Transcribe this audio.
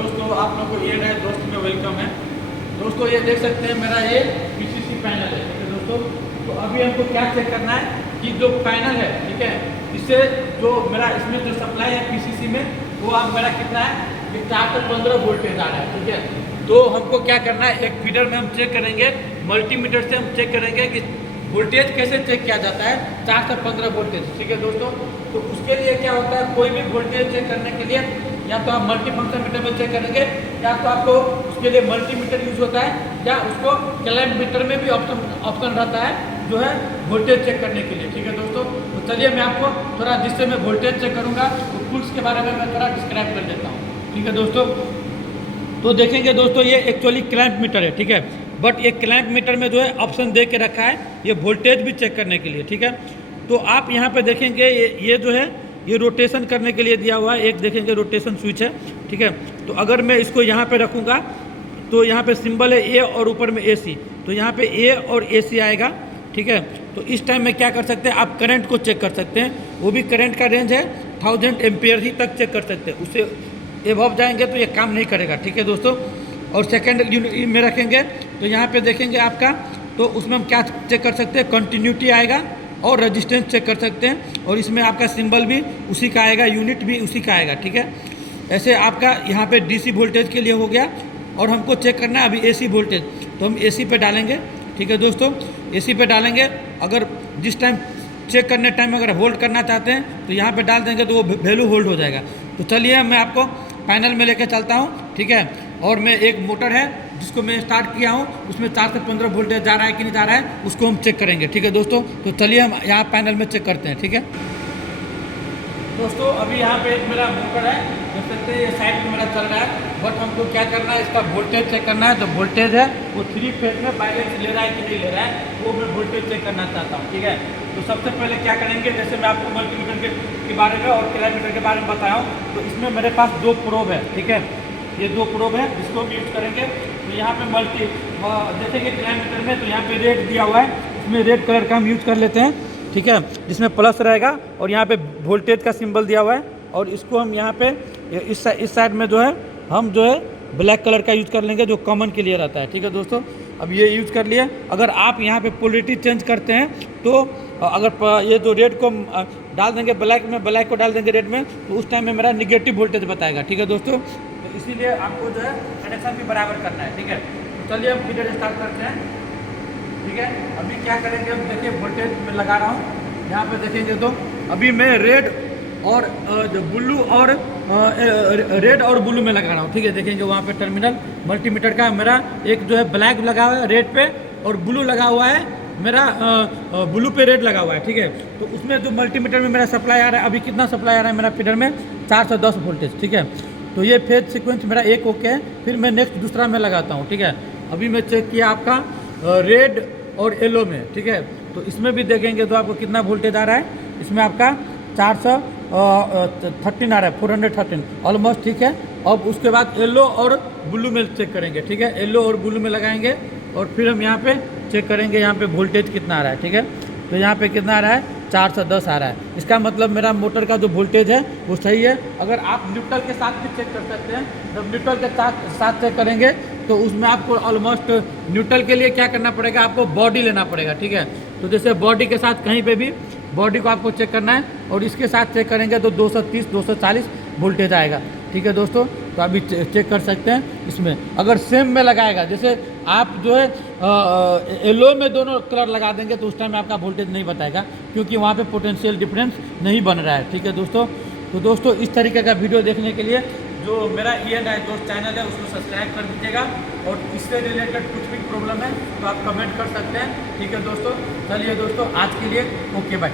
दोस्तों, आप लोगों को ये नए दोस्त में वेलकम है। दोस्तों ये देख सकते हैं मेरा ये पीसीसी पैनल है, ठीक है दोस्तों। तो अभी हमको क्या चेक करना है कि जो पैनल है, ठीक है, इससे जो मेरा इसमें जो सप्लाई है पीसीसी में वो अब मेरा कितना है, 415 वोल्टेज आ रहा है, ठीक है। तो हमको क्या करना है, एक फीडर में हम चेक करेंगे, मल्टीमीटर से हम चेक करेंगे कि वोल्टेज कैसे चेक किया जाता है, 415 वोल्टेज, ठीक है दोस्तों। तो उसके लिए क्या होता है, कोई भी वोल्टेज चेक करने के लिए या तो आप मल्टी फंक्शन मीटर में चेक करेंगे, या तो आपको उसके लिए मल्टीमीटर यूज होता है, या उसको क्लैंप मीटर में भी ऑप्शन रहता है जो है वोल्टेज चेक करने के लिए, ठीक है दोस्तों। तो चलिए मैं आपको थोड़ा जिससे मैं वोल्टेज चेक करूँगा तो टूल्स के बारे में मैं थोड़ा डिस्क्राइब कर देता हूँ, ठीक है दोस्तों। तो देखेंगे दोस्तों, ये एक्चुअली क्लैंप मीटर है, ठीक है, बट ये क्लैंप मीटर में जो है ऑप्शन दे के रखा है ये वोल्टेज भी चेक करने के लिए, ठीक है। तो आप यहाँ पे देखेंगे ये जो है ये रोटेशन करने के लिए दिया हुआ है, एक देखेंगे रोटेशन स्विच है, ठीक है। तो अगर मैं इसको यहाँ पे रखूँगा तो यहाँ पे सिंबल है ए और ऊपर में AC, तो यहाँ पे ए और AC आएगा, ठीक है। तो इस टाइम में क्या कर सकते हैं, आप करंट को चेक कर सकते हैं, वो भी करंट का रेंज है 1000 एम्पियर ही तक चेक कर सकते हैं, उससे एबव जाएंगे तो ये काम नहीं करेगा, ठीक है दोस्तों। और सेकेंड यूनिट में रखेंगे तो यहाँ पे देखेंगे आपका, तो उसमें हम क्या चेक कर सकते हैं, कंटिन्यूटी आएगा और रेजिस्टेंस चेक कर सकते हैं, और इसमें आपका सिंबल भी उसी का आएगा, यूनिट भी उसी का आएगा, ठीक है। ऐसे आपका यहाँ पे DC वोल्टेज के लिए हो गया। और हमको चेक करना है अभी AC वोल्टेज, तो हम AC पे डालेंगे, ठीक है दोस्तों। AC पे डालेंगे, अगर जिस टाइम चेक करने टाइम अगर होल्ड करना चाहते हैं तो यहाँ पे डाल देंगे तो वो वैल्यू होल्ड हो जाएगा। तो चलिए मैं आपको पैनल में लेके चलता हूँ, ठीक है। और मैं एक मोटर है जिसको मैं स्टार्ट किया हूँ, उसमें 4 से 15 वोल्टेज जा रहा है कि नहीं जा रहा है, उसको हम चेक करेंगे, ठीक है दोस्तों। तो चलिए हम यहाँ पैनल में चेक करते हैं, ठीक है दोस्तों। अभी यहाँ पे एक मेरा मोटर है, देख सकते हैं ये साइड में मेरा चल रहा है, बट हमको क्या करना है, इसका वोल्टेज चेक करना है। जो वोल्टेज है वो 3 फेज में बैलेंस ले रहा है कि नहीं ले रहा है, वो मैं वोल्टेज चेक करना चाहता हूँ, ठीक है। तो सबसे पहले क्या करेंगे, जैसे मैं आपको मल्टीमीटर के बारे में और किलोमीटर के बारे में बताया हूँ, तो इसमें मेरे पास 2 प्रोब है, ठीक है। ये 2 प्रोब है जिसको हम यूज़ करेंगे। तो यहाँ पे देखेंगे किलोमीटर में, तो यहाँ पे रेड दिया हुआ है, इसमें रेड कलर का हम यूज़ कर लेते हैं, ठीक है, जिसमें प्लस रहेगा और यहाँ पे वोल्टेज का सिंबल दिया हुआ है। और इसको हम यहाँ पे इस साइड में जो है हम जो है ब्लैक कलर का यूज़ कर लेंगे, जो कॉमन के लिए रहता है, ठीक है दोस्तों। अब ये यूज़ कर लिए। अगर आप यहाँ पे पोलरिटी चेंज करते हैं तो अगर ये जो रेड को डाल देंगे ब्लैक में, ब्लैक को डाल देंगे रेड में, तो उस टाइम में मेरा निगेटिव वोल्टेज बताएगा, ठीक है दोस्तों। तो इसीलिए आपको जो है कनेक्शन भी बराबर करना है, ठीक है। तो चलिए हम फीडर स्टार्ट करते हैं, ठीक है। अभी क्या करेंगे, हम देखिए वोल्टेज में लगा रहा हूँ, यहाँ पे देखेंगे तो अभी मैं रेड और जो ब्लू और रेड और ब्लू में लगा रहा हूँ, ठीक है। देखेंगे वहाँ पे टर्मिनल मल्टीमीटर का मेरा एक जो है ब्लैक लगा हुआ है रेड पे, और ब्लू लगा हुआ है मेरा ब्लू पे रेड लगा हुआ है, ठीक है। तो उसमें जो मल्टीमीटर में मेरा सप्लाई आ रहा है, अभी कितना सप्लाई आ रहा है मेरा फीडर में, 410 वोल्टेज, ठीक है। तो ये फेज सीक्वेंस मेरा एक ओके है। फिर मैं नेक्स्ट दूसरा में लगाता हूँ, ठीक है। अभी मैं चेक किया आपका रेड और येलो में, ठीक है। तो इसमें भी देखेंगे तो आपको कितना वोल्टेज आ रहा है, इसमें आपका 413 आ रहा है, 413 ऑलमोस्ट, ठीक है। अब उसके बाद येलो और ब्लू में चेक करेंगे, ठीक है। येलो और ब्लू में लगाएंगे और फिर हम यहाँ पे चेक करेंगे यहाँ पे वोल्टेज कितना आ रहा है, ठीक है। तो यहाँ पे कितना आ रहा है, 410 आ रहा है। इसका मतलब मेरा मोटर का जो वोल्टेज है वो सही है। अगर आप न्यूट्रल के साथ भी चेक कर सकते हैं, जब न्यूट्रल के साथ चेक करेंगे तो उसमें आपको ऑलमोस्ट न्यूट्रल के लिए क्या करना पड़ेगा, आपको बॉडी लेना पड़ेगा, ठीक है। तो जैसे बॉडी के साथ कहीं पे भी बॉडी को आपको चेक करना है, और इसके साथ चेक करेंगे तो 230 240 वोल्टेज आएगा, ठीक है दोस्तों। तो अभी चेक कर सकते हैं इसमें। अगर सेम में लगाएगा, जैसे आप जो है येलो में दोनों कलर लगा देंगे तो उस टाइम में आपका वोल्टेज नहीं बताएगा, क्योंकि वहाँ पे पोटेंशियल डिफरेंस नहीं बन रहा है, ठीक है दोस्तों। तो दोस्तों इस तरीके का वीडियो देखने के लिए जो मेरा ENI दोस्त चैनल है उसको सब्सक्राइब कर दीजिएगा, और इससे रिलेटेड कुछ भी प्रॉब्लम है तो आप कमेंट कर सकते हैं, ठीक है दोस्तों। चलिए दोस्तों आज के लिए ओके बाय।